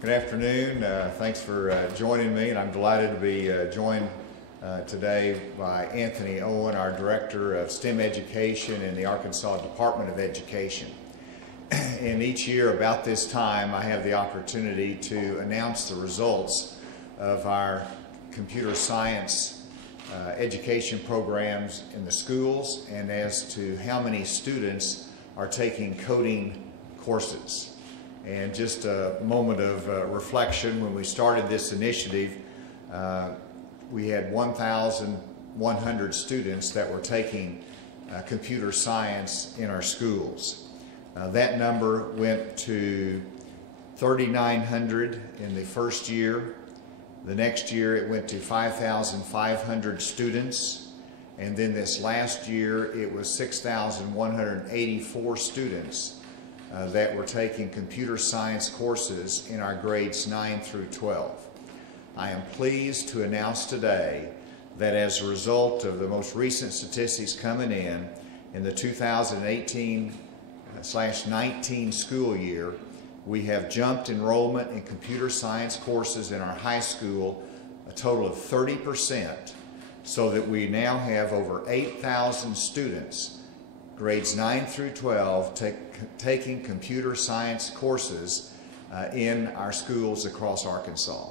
Good afternoon. Thanks for joining me, and I'm delighted to be joined today by Anthony Owen, our Director of STEM Education in the Arkansas Department of Education. And each year about this time I have the opportunity to announce the results of our computer science education programs in the schools and as to how many students are taking coding courses. And just a moment of reflection, when we started this initiative, we had 1,100 students that were taking computer science in our schools. That number went to 3,900 in the first year. The next year it went to 5,500 students. And then this last year it was 6,184 students that were taking computer science courses in our grades 9 through 12. I am pleased to announce today that as a result of the most recent statistics coming in the 2018/19 school year, we have jumped enrollment in computer science courses in our high school a total of 30%, so that we now have over 8,000 students, grades 9 through 12, taking computer science courses in our schools across Arkansas.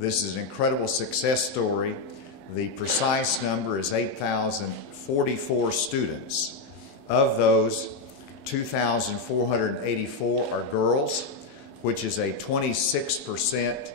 This is an incredible success story. The precise number is 8,044 students. Of those, 2,484 are girls, which is a 26%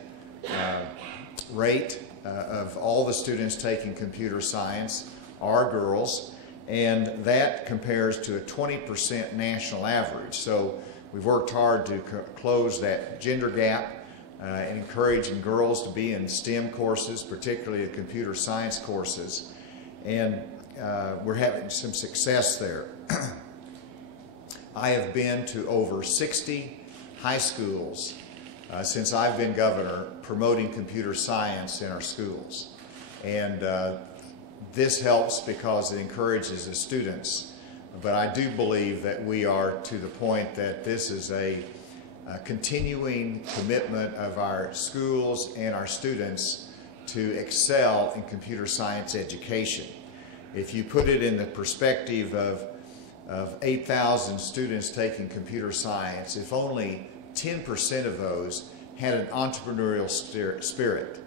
rate of all the students taking computer science are girls, and that compares to a 20% national average. So we've worked hard to close that gender gap and encouraging girls to be in STEM courses, particularly the computer science courses, and we're having some success there. I have been to over 60 high schools since I've been governor promoting computer science in our schools. And this helps because it encourages the students. But I do believe that we are to the point that this is a continuing commitment of our schools and our students to excel in computer science education. If you put it in the perspective of 8,000 students taking computer science, if only 10% of those had an entrepreneurial spirit,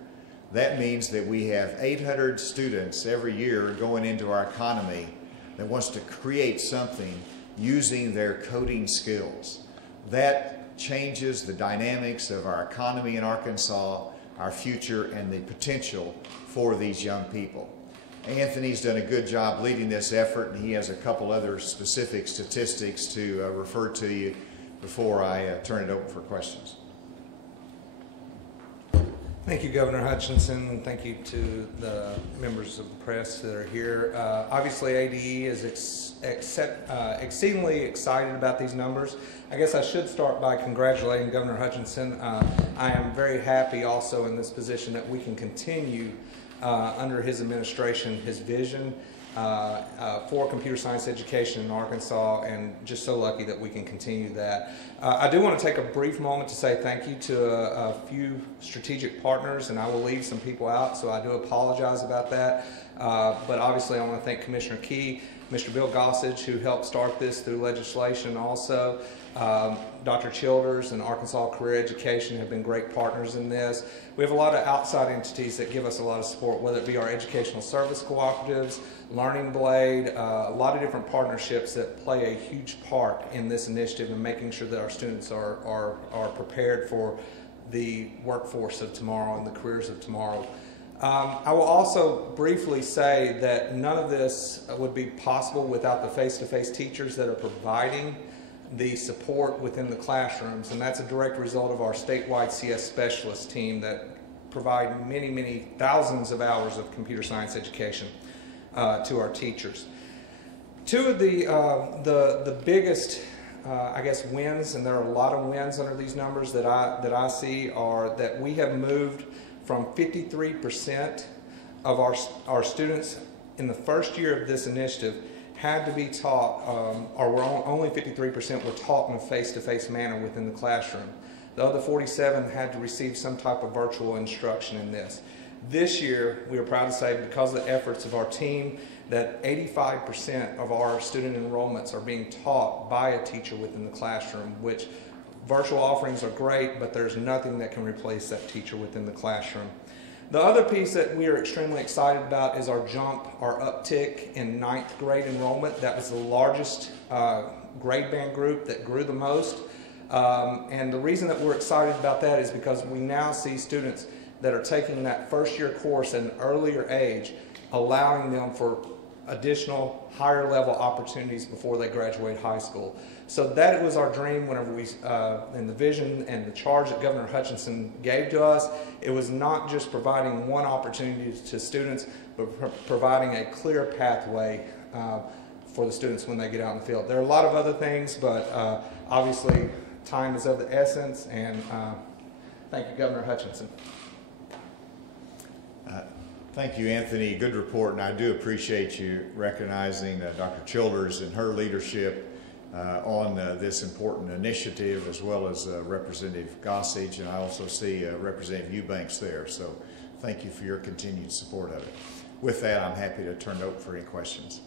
that means that we have 800 students every year going into our economy that wants to create something using their coding skills. That changes the dynamics of our economy in Arkansas, our future, and the potential for these young people. Anthony's done a good job leading this effort, and he has a couple other specific statistics to refer to you before I turn it open for questions. Thank you, Governor Hutchinson, and thank you to the members of the press that are here. Obviously, ADE is exceedingly excited about these numbers. I guess I should start by congratulating Governor Hutchinson. I am very happy also in this position that we can continue under his administration, his vision for computer science education in Arkansas, and just so lucky that we can continue that. I do want to take a brief moment to say thank you to a few strategic partners, and I will leave some people out, so I do apologize about that. But obviously I want to thank Commissioner Key, Mr. Bill Gossage, who helped start this through legislation also. Dr. Childers and Arkansas Career Education have been great partners in this. We have a lot of outside entities that give us a lot of support, whether it be our educational service cooperatives, Learning Blade, a lot of different partnerships that play a huge part in this initiative and making sure that our students are prepared for the workforce of tomorrow and the careers of tomorrow. I will also briefly say that none of this would be possible without the face-to-face teachers that are providing the support within the classrooms, and that's a direct result of our statewide CS specialist team that provide many, many thousands of hours of computer science education to our teachers. Two of the biggest I guess wins, and there are a lot of wins under these numbers that I see, are that we have moved from 53% of our students in the first year of this initiative had to be taught, or were only 53% were taught in a face-to-face manner within the classroom. The other 47 had to receive some type of virtual instruction in this. This year, we are proud to say, because of the efforts of our team, that 85% of our student enrollments are being taught by a teacher within the classroom, which virtual offerings are great, but there's nothing that can replace that teacher within the classroom. The other piece that we are extremely excited about is our uptick in 9th grade enrollment. That was the largest grade band group that grew the most. And the reason that we're excited about that is because we now see students that are taking that first year course at an earlier age, allowing them for additional higher level opportunities before they graduate high school. So that was our dream whenever we, in the vision and the charge that Governor Hutchinson gave to us. It was not just providing one opportunity to students, but providing a clear pathway for the students when they get out in the field. There are a lot of other things, but obviously time is of the essence, and thank you, Governor Hutchinson. Thank you, Anthony. Good report, and I do appreciate you recognizing Dr. Childers and her leadership on this important initiative, as well as Representative Gossage, and I also see Representative Eubanks there. So thank you for your continued support of it. With that, I'm happy to turn it over for any questions.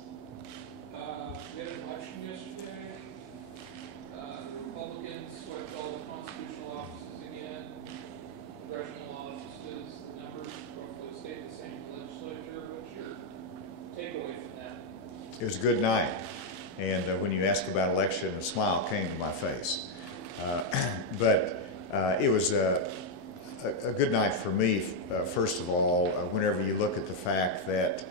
We had an election yesterday. The Republicans swept all the constitutional offices again. Congressional offices, the numbers roughly stayed the same in the legislature. What's your takeaway from that? It was a good night. And when you ask about election, a smile came to my face. But it was a good night for me, first of all, whenever you look at the fact that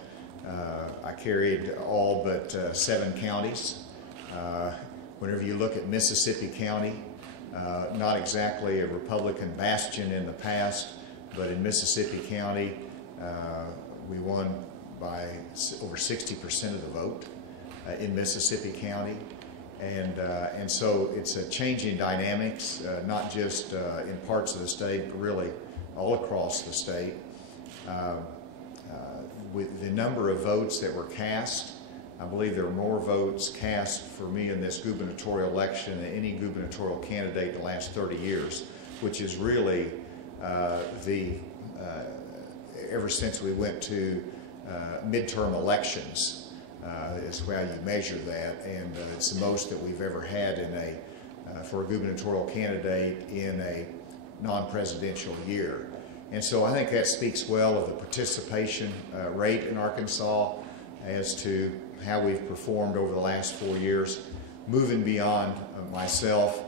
I carried all but 7 counties. Whenever you look at Mississippi County, not exactly a Republican bastion in the past, but in Mississippi County, we won by over 60% of the vote. In Mississippi County, and so it's a changing dynamics, not just in parts of the state, but really all across the state. With the number of votes that were cast, I believe there were more votes cast for me in this gubernatorial election than any gubernatorial candidate in the last 30 years, which is really ever since we went to midterm elections. Is how you measure that, and it's the most that we've ever had in for a gubernatorial candidate in a non-presidential year. And so I think that speaks well of the participation rate in Arkansas as to how we've performed over the last 4 years. Moving beyond myself,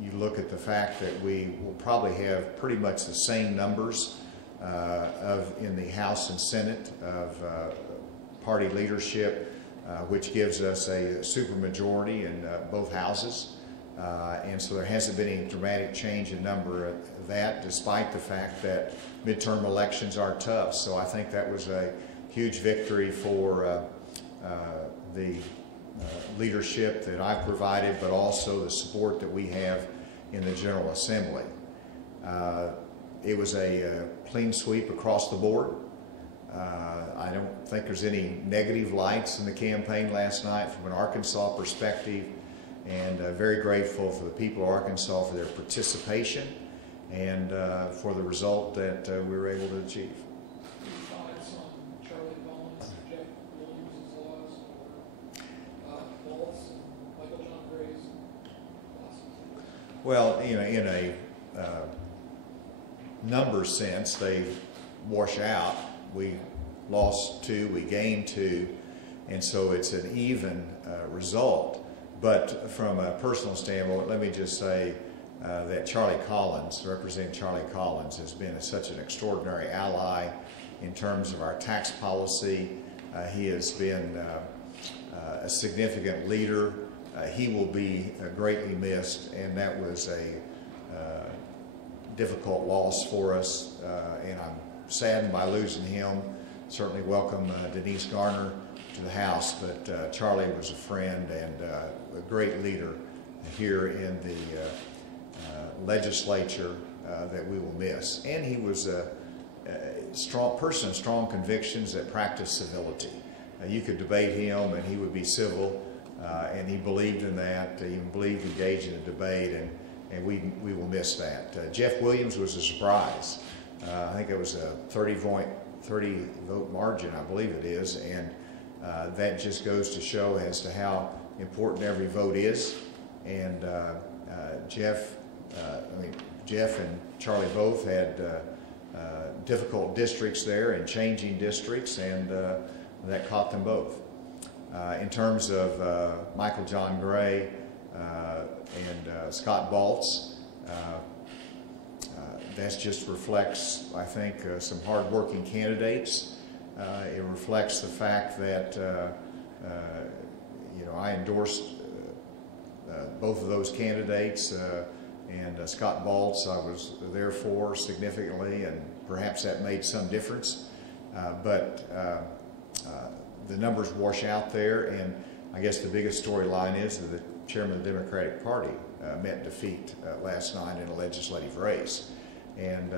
you look at the fact that we will probably have pretty much the same numbers in the House and Senate of party leadership, which gives us a supermajority in both houses. And so there hasn't been any dramatic change in number of that, despite the fact that midterm elections are tough. So I think that was a huge victory for the leadership that I provided, but also the support that we have in the General Assembly. It was a clean sweep across the board. I don't think there's any negative lights in the campaign last night from an Arkansas perspective, and very grateful for the people of Arkansas for their participation and for the result that we were able to achieve. Any comments on Charlie Collins, Jeff Williams' laws, or Wallace and Michael John Gray's lawsuits? Well, you know, in a number sense, they wash out. We lost 2, we gained 2, and so it's an even result. But from a personal standpoint, let me just say that Charlie Collins, Representative Charlie Collins, has been such an extraordinary ally in terms of our tax policy. He has been a significant leader. He will be greatly missed, and that was a difficult loss for us, and I'm saddened by losing him. Certainly welcome Denise Garner to the House, but Charlie was a friend and a great leader here in the legislature that we will miss. And he was a strong person, strong convictions that practiced civility. You could debate him and he would be civil, and he believed in that. He believed engaged in a debate, and we will miss that. Jeff Williams was a surprise. I think it was a 30 vote margin, I believe it is, and that just goes to show as to how important every vote is. And Jeff and Charlie both had difficult districts there and changing districts, and that caught them both. In terms of Michael John Gray and Scott Baltz, that just reflects, I think, some hard-working candidates. It reflects the fact that I endorsed both of those candidates, and Scott Baltz I was there for significantly, and perhaps that made some difference. But the numbers wash out there, and I guess the biggest storyline is that the chairman of the Democratic Party met defeat last night in a legislative race. And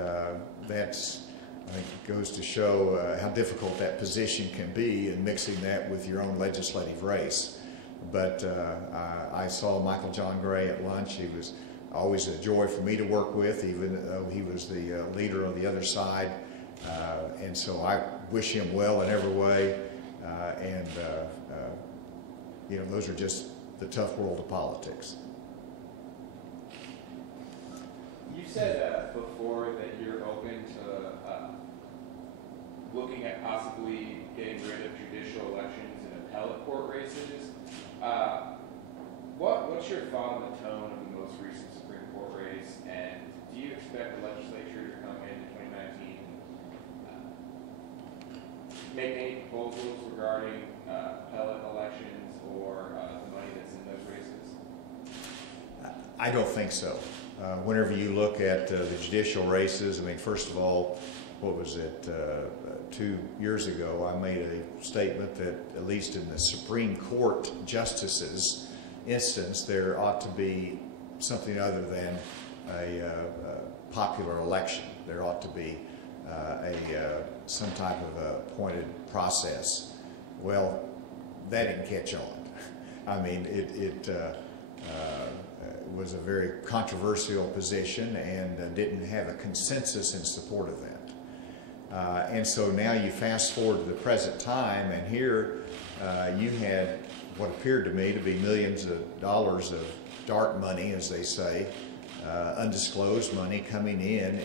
that's, I think, goes to show how difficult that position can be, and mixing that with your own legislative race. But I saw Michael John Gray at lunch. He was always a joy for me to work with, even though he was the leader of the other side. And so I wish him well in every way. Those are just the tough world of politics. You said before that you're open to looking at possibly getting rid of judicial elections and appellate court races. What's your thought on the tone of the most recent Supreme Court race, and do you expect the legislature to come in 2019 make any proposals regarding appellate elections or the money that's in those races? I don't think so. Whenever you look at the judicial races, I mean, first of all, what was it, 2 years ago, I made a statement that at least in the Supreme Court justices instance, there ought to be something other than a popular election. There ought to be some type of appointed process. Well, that didn't catch on. I mean, it was a very controversial position, and didn't have a consensus in support of that. And so now you fast forward to the present time, and here you had what appeared to me to be millions of dollars of dark money, as they say, undisclosed money coming in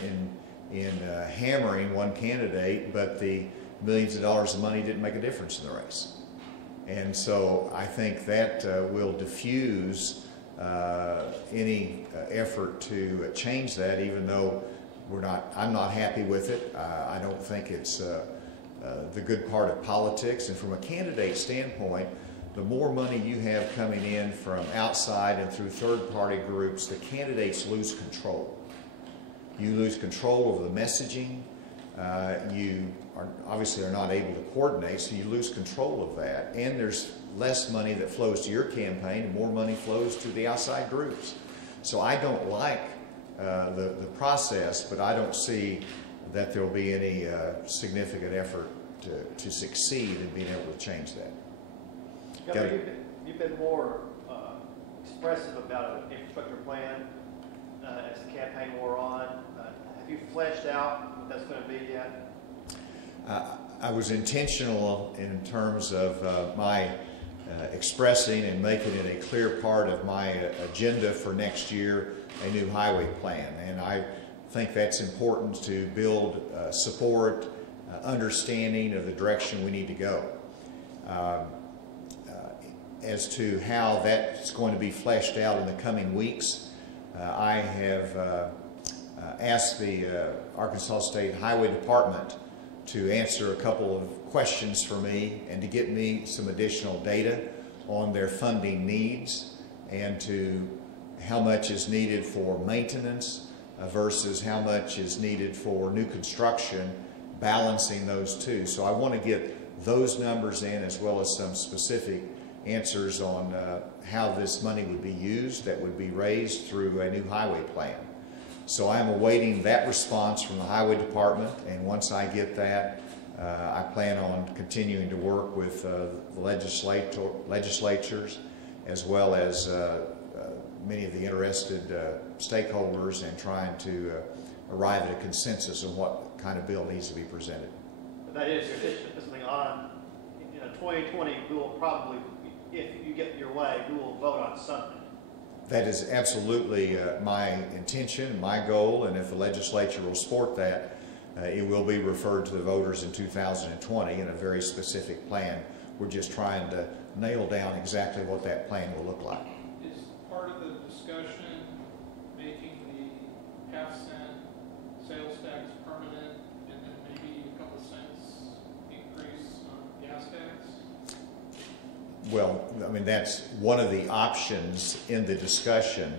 hammering one candidate, but the millions of dollars of money didn't make a difference in the race. And so I think that will diffuse any effort to change that, even though I'm not happy with it. I don't think it's the good part of politics. And from a candidate standpoint, the more money you have coming in from outside and through third-party groups, the candidates lose control. You lose control over the messaging. You obviously are not able to coordinate, so you lose control of that. And there's less money that flows to your campaign, and more money flows to the outside groups. So I don't like the process, but I don't see that there will be any significant effort to succeed in being able to change that. Governor, you've been more expressive about an infrastructure plan as the campaign wore on. Have you fleshed out what that's going to be yet? I was intentional in terms of my expressing and making it a clear part of my agenda for next year, a new highway plan. And I think that's important to build support, understanding of the direction we need to go. As to how that's going to be fleshed out in the coming weeks, I have asked the Arkansas State Highway Department to answer a couple of questions for me and to get me some additional data on their funding needs, and to how much is needed for maintenance versus how much is needed for new construction, balancing those two. So I want to get those numbers in, as well as some specific answers on how this money would be used that would be raised through a new highway plan. So I'm awaiting that response from the Highway Department, and once I get that, I plan on continuing to work with the legislatures as well as many of the interested stakeholders, and trying to arrive at a consensus on what kind of bill needs to be presented. But that is, if it's something on, 2020, we will probably, if you get your way, we will vote on something. That is absolutely my intention, my goal, and if the legislature will support that, it will be referred to the voters in 2020 in a very specific plan. We're just trying to nail down exactly what that plan will look like. Is part of the discussion making the half-cent sales tax permanent and then maybe a couple cents increase on gas tax? Well, I mean, that's one of the options in the discussion.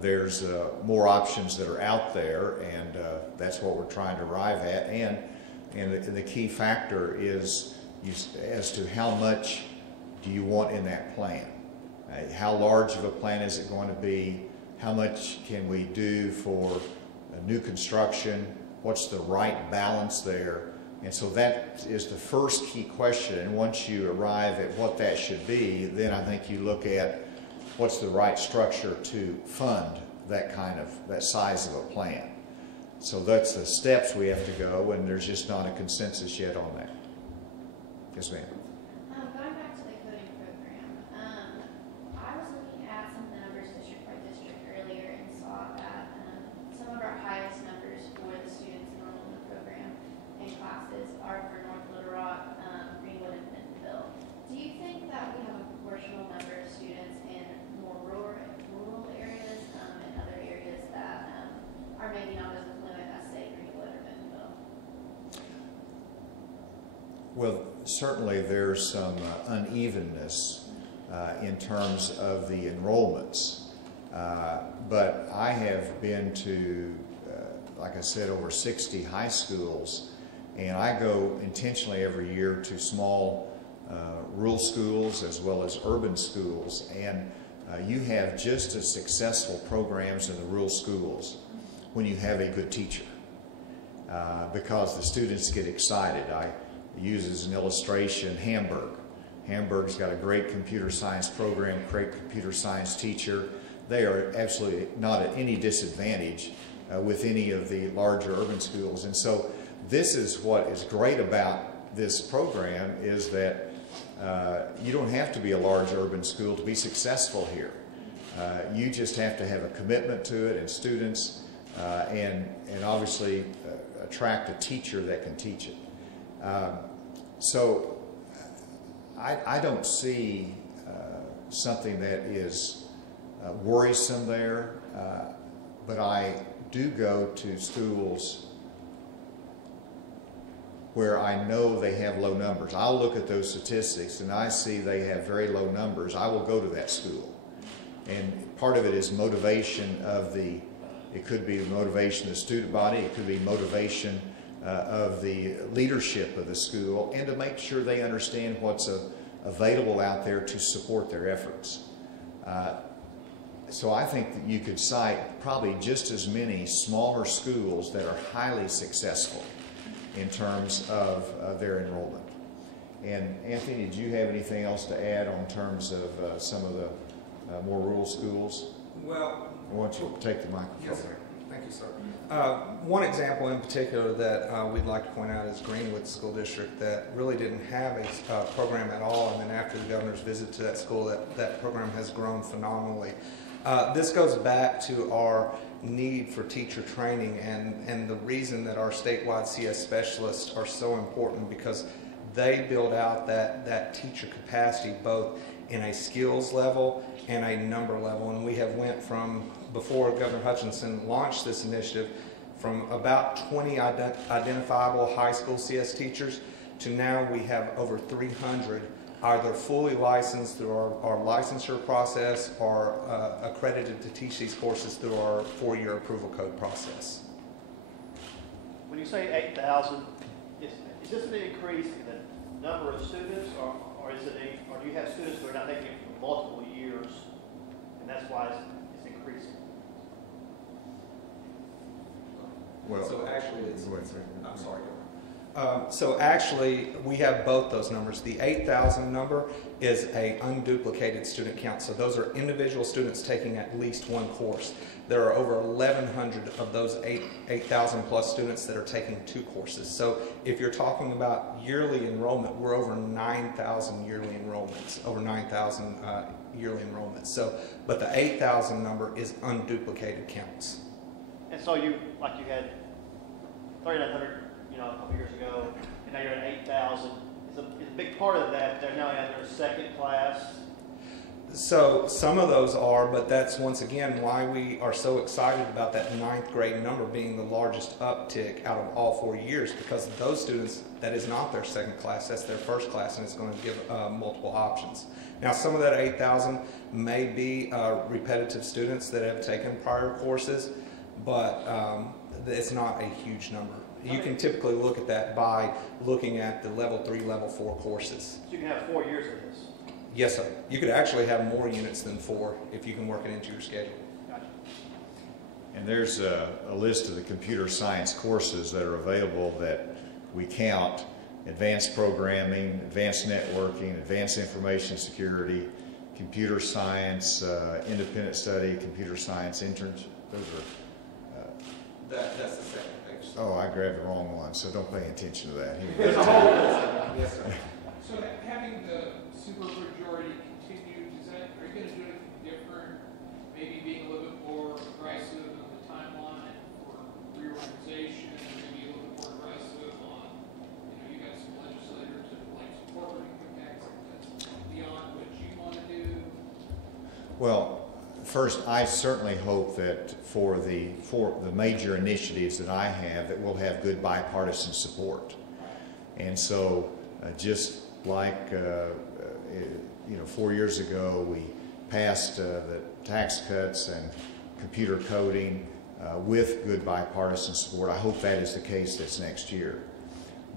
There's more options that are out there, and that's what we're trying to arrive at. And the key factor is as to how much do you want in that plan. How large of a plan is it going to be? How much can we do for new construction? What's the right balance there? And so that is the first key question. And once you arrive at what that should be, then I think you look at what's the right structure to fund that size of a plan. So that's the steps we have to go, and there's just not a consensus yet on that. Yes, ma'am. Going back to the coding program, I was looking at some of the numbers district by district earlier and saw that some of our highest numbers for the students enrolled in the program and classes are for North Little Rock, Greenwood, and Bentonville. Do you think that we have a proportional number of students in more rural areas and other areas that are maybe not as affluent as, say, Greenwood or Bentonville? Well, certainly there's some unevenness in terms of the enrollments, but I have been to, like I said, over 60 high schools, and I go intentionally every year to small rural schools as well as urban schools, and you have just as successful programs in the rural schools when you have a good teacher, because the students get excited. I use as an illustration Hamburg. Hamburg's got a great computer science program, great computer science teacher. They are absolutely not at any disadvantage with any of the larger urban schools. And so this is what is great about this program, is that you don't have to be a large urban school to be successful here. You just have to have a commitment to it, and students, and obviously attract a teacher that can teach it. So I don't see something that is worrisome there, but I do go to schools where I know they have low numbers. I'll look at those statistics and I see they have very low numbers. I will go to that school. And part of it is motivation of it could be the motivation of the student body, it could be motivation of the leadership of the school, and to make sure they understand what's available out there to support their efforts. So I think that you could cite probably just as many smaller schools that are highly successful in terms of their enrollment. And Anthony, did you have anything else to add on terms of some of the more rural schools? Well, Why don't you take the microphone? yes, sir. Thank you, sir. One example in particular that we'd like to point out is Greenwood School District, that really didn't have a program at all, and then after the governor's visit to that school, that program has grown phenomenally. This goes back to our need for teacher training and the reason that our statewide CS specialists are so important, because they build out that teacher capacity both in a skills level and a number level. And we have went from, before Governor Hutchinson launched this initiative, from about 20 identifiable high school CS teachers to now we have over 300 either fully licensed through our licensure process or accredited to teach these courses through our 4-year approval code process. When you say 8,000, is this an increase in the number of students, or do you have students who are not taking it for multiple years, and that's why it's increasing? Well, So actually, it's, go ahead, sir. I'm sorry. So actually, we have both those numbers. The 8,000 number is a unduplicated student count. So those are individual students taking at least one course. There are over 1,100 of those 8,000 plus students that are taking 2 courses. So if you're talking about yearly enrollment, we're over 9,000 yearly enrollments, over 9,000 yearly enrollments. So, but the 8,000 number is unduplicated counts. And so you had 3,900, a couple years ago, and now you're at 8,000. Is a big part of that they're now in their second class? So some of those are, but that's once again why we are so excited about that 9th grade number being the largest uptick out of all 4 years, because those students, that is not their second class, that's their first class, and it's going to give multiple options. Now some of that 8,000 may be repetitive students that have taken prior courses, but it's not a huge number. You can typically look at that by looking at the level 3, level 4 courses. So you can have 4 years of this? Yes, sir. You could actually have more units than 4 if you can work it into your schedule. Gotcha. And there's a list of the computer science courses that are available that we count: advanced programming, advanced networking, advanced information security, computer science, independent study, computer science interns. Those are... That's the second page. Oh, I grabbed the wrong one, so don't pay attention to that. Yes, sir. So having the supermajority continue, are you going to do anything different? Maybe being a little bit more aggressive on the timeline for reorganization, maybe a little bit more aggressive on, you got some legislators that like support income tax that's beyond what you want to do. Well, first, I certainly hope that for the major initiatives that I have, that we'll have good bipartisan support. And so, just like 4 years ago, we passed the tax cuts and computer coding with good bipartisan support. I hope that is the case this next year.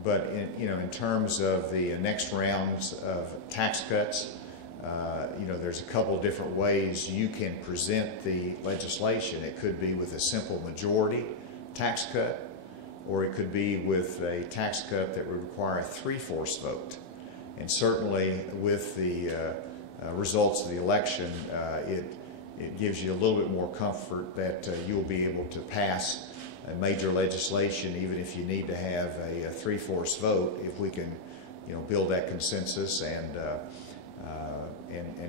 But in terms of the next rounds of tax cuts, there's a couple different ways you can present the legislation. It could be with a simple majority tax cut, or it could be with a tax cut that would require a 3/4 vote. And certainly with the results of the election, it gives you a little bit more comfort that you'll be able to pass a major legislation, even if you need to have a 3/4 vote, if we can build that consensus and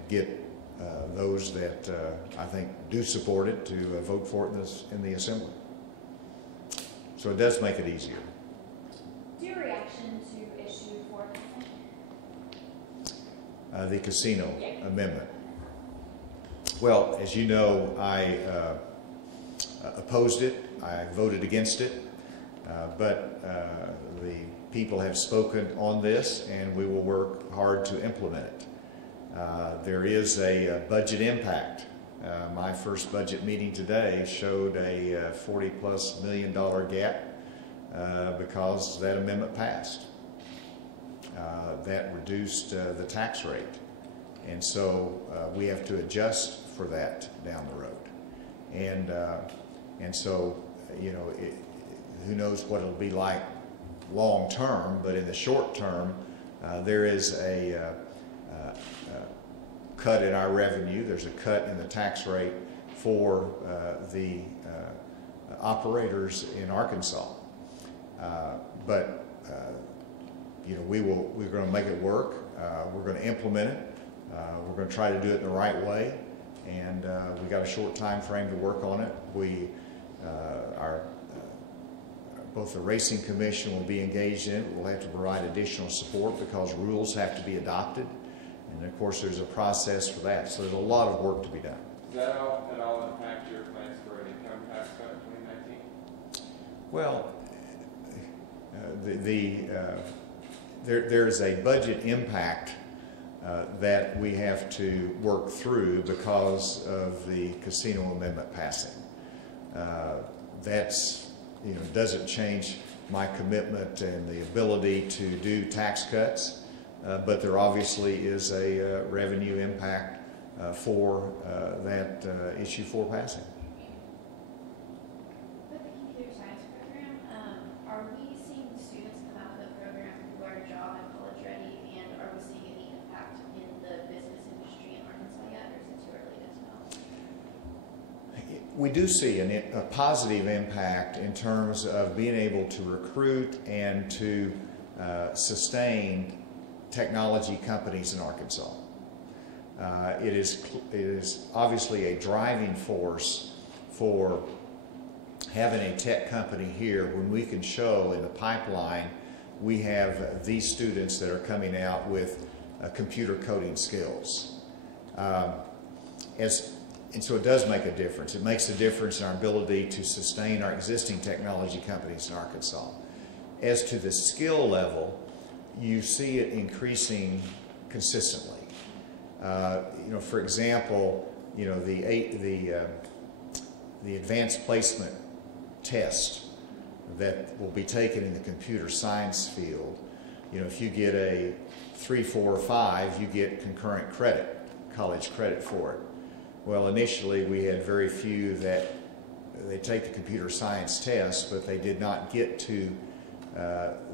get those that I think do support it to vote for it in the Assembly. So it does make it easier. Do your reaction to issue 4 consent? The casino amendment. Well, as you know, I opposed it. I voted against it. But the people have spoken on this, and we will work hard to implement it. There is a budget impact. My first budget meeting today showed a $40+ million gap because that amendment passed. That reduced the tax rate. And so we have to adjust for that down the road. And so, who knows what it'll be like long term, but in the short term, there is a cut in our revenue. There's a cut in the tax rate for the operators in Arkansas. But we're going to make it work. We're going to implement it. We're going to try to do it in the right way, and we got a short time frame to work on it. Both the Racing Commission will be engaged in it. We'll have to provide additional support because rules have to be adopted. And of course, there's a process for that. So there's a lot of work to be done. Does that at all impact your plans for an income tax cut in 2019? Well, there's a budget impact that we have to work through because of the casino amendment passing. That's doesn't change my commitment and the ability to do tax cuts. But there obviously is a revenue impact for that issue 4 passing. With the computer science program, are we seeing students come out of we do see a positive impact in terms of being able to recruit and to sustain technology companies in Arkansas. It is obviously a driving force for having a tech company here when we can show in the pipeline we have these students that are coming out with computer coding skills. And so it does make a difference. It makes a difference in our ability to sustain our existing technology companies in Arkansas. As to the skill level, you see it increasing consistently. For example, the advanced placement test that will be taken in the computer science field, if you get a 3, 4, or 5, you get concurrent credit, college credit for it. Well, initially we had very few that they take the computer science test, but they did not get to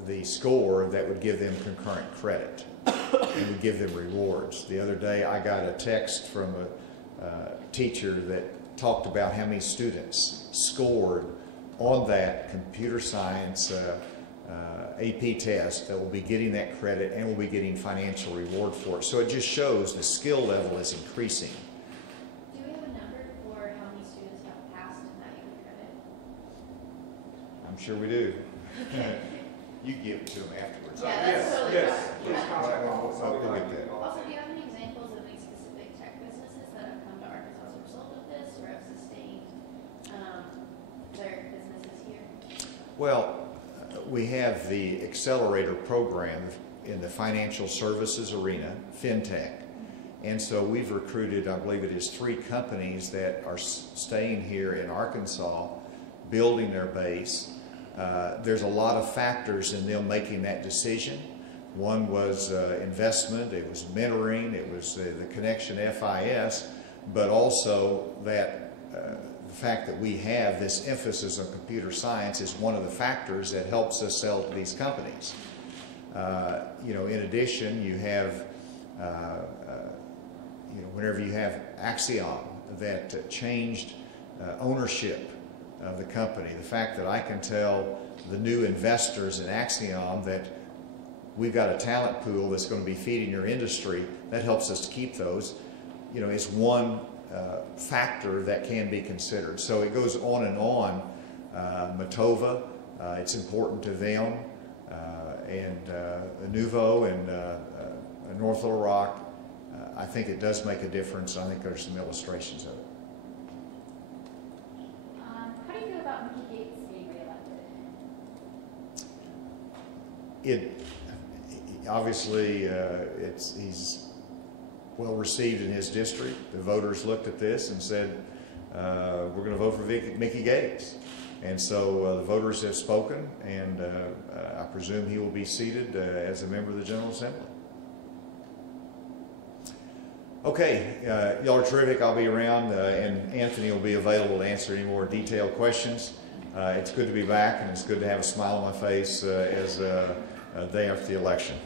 the score that would give them concurrent credit and would give them rewards. The other day I got a text from a teacher that talked about how many students scored on that computer science AP test that will be getting that credit and will be getting financial reward for it. So it just shows the skill level is increasing. Do we have a number for how many students have passed in that year credit? I'm sure we do. You give it to them afterwards. Yeah, that's totally yes. fine. Please contact my office. I'll be We'll glad get to that. do Also, do you have any examples of any specific tech businesses that have come to Arkansas as a result of this or have sustained their businesses here? Well, we have the accelerator program in the financial services arena, FinTech. And so we've recruited, I believe it is 3 companies that are staying here in Arkansas, building their base. There's a lot of factors in them making that decision. One was investment, it was mentoring, it was the connection to FIS, but also that the fact that we have this emphasis on computer science is one of the factors that helps us sell to these companies. In addition, you have, whenever you have Axiom that changed ownership of the company, the fact that I can tell the new investors in Axiom that we've got a talent pool that's going to be feeding your industry, that helps us to keep those, is one factor that can be considered. So it goes on and on. Matova, it's important to them, and Nuvo and North Little Rock. I think it does make a difference. I think there's some illustrations of it. How do you feel about Mickey Gates being reelected? Obviously, he's well received in his district. The voters looked at this and said, we're going to vote for Mickey Gates. And so the voters have spoken, and I presume he will be seated as a member of the General Assembly. Okay, y'all are terrific. I'll be around, and Anthony will be available to answer any more detailed questions. It's good to be back, and it's good to have a smile on my face as day after the election.